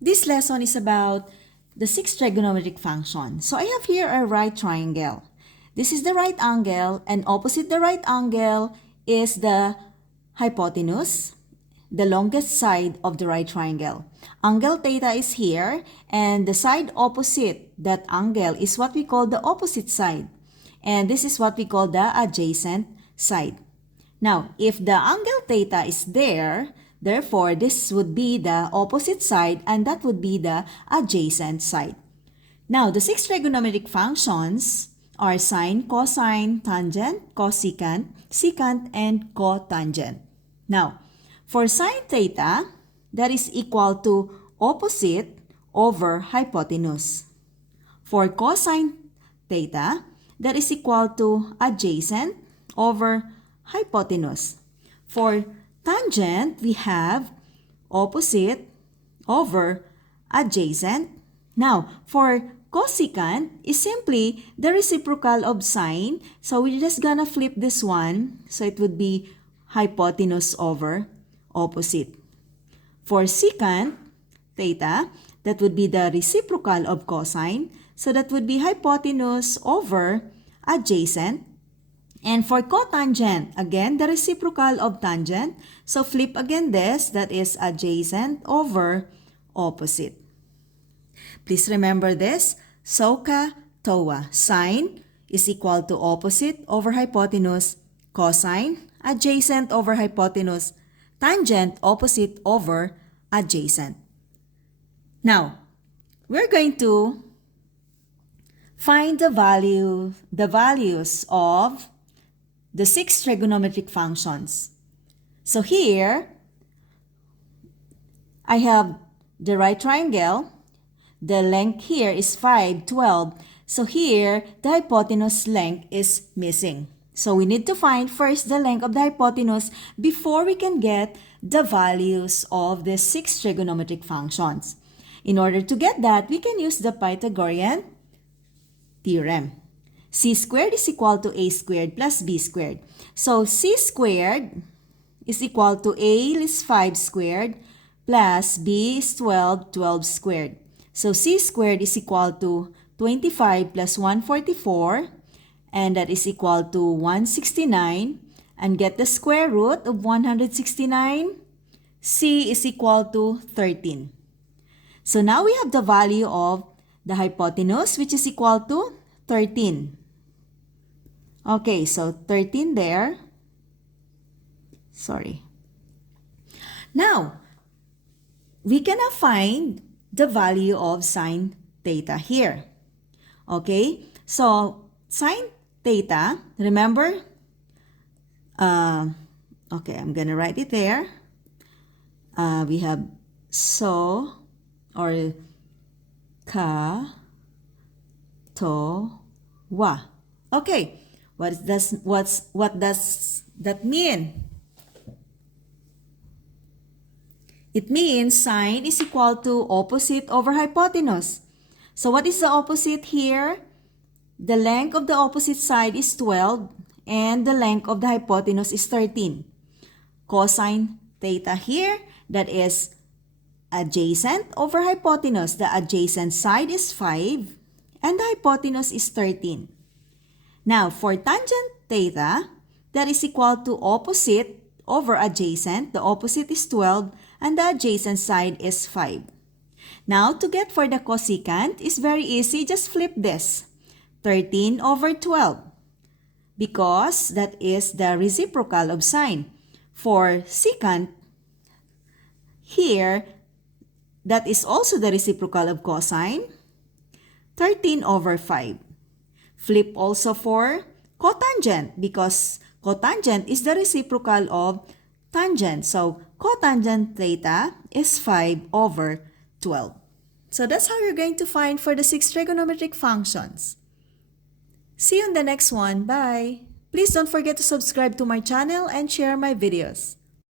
This lesson is about the 6 trigonometric function. So I have here a right triangle. This is the right angle, and opposite the right angle is the hypotenuse, the longest side of the right triangle. Angle theta is here, and the side opposite that angle is what we call the opposite side. And this is what we call the adjacent side. Now, if the angle theta is there, therefore, this would be the opposite side and that would be the adjacent side. Now, the 6 trigonometric functions are sine, cosine, tangent, cosecant, secant, and cotangent. Now, for sine theta, that is equal to opposite over hypotenuse. For cosine theta, that is equal to adjacent over hypotenuse. For tangent, we have opposite over adjacent. Now, for cosecant is simply the reciprocal of sine. So we're just gonna flip this one. So it would be hypotenuse over opposite. For secant theta, that would be the reciprocal of cosine. So that would be hypotenuse over adjacent. And for cotangent, again, the reciprocal of tangent. So flip again this, that is adjacent over opposite. Please remember this, SOHCAHTOA. TOA. Sine is equal to opposite over hypotenuse, cosine, adjacent over hypotenuse, tangent, opposite over adjacent. Now, we're going to find the values of the 6 trigonometric functions. So here, I have the right triangle. The length here is 5, 12. So here, the hypotenuse length is missing. So we need to find first the length of the hypotenuse before we can get the values of the 6 trigonometric functions. In order to get that, we can use the Pythagorean theorem. C squared is equal to A squared plus B squared. So C squared is equal to A is 5 squared plus B is 12, 12 squared. So C squared is equal to 25 plus 144, and that is equal to 169. And get the square root of 169. C is equal to 13. So now we have the value of the hypotenuse, which is equal to 13. Okay, so 13 there. Sorry. Now, we cannot find the value of sine theta here. Okay, so sine theta, remember? Okay, I'm gonna write it there. We have so or ka to wa. Okay. What does that mean? It means sine is equal to opposite over hypotenuse. So what is the opposite here? The length of the opposite side is 12 and the length of the hypotenuse is 13. Cosine theta here, that is adjacent over hypotenuse. The adjacent side is 5 and the hypotenuse is 13. Now, for tangent theta, that is equal to opposite over adjacent. The opposite is 12 and the adjacent side is 5. Now, to get for the cosecant is very easy. Just flip this. 13 over 12 because that is the reciprocal of sine. For secant, here, that is also the reciprocal of cosine. 13 over 5. Flip also for cotangent because cotangent is the reciprocal of tangent. So, cotangent theta is 5 over 12. So, that's how you're going to find for the 6 trigonometric functions. See you on the next one. Bye! Please don't forget to subscribe to my channel and share my videos.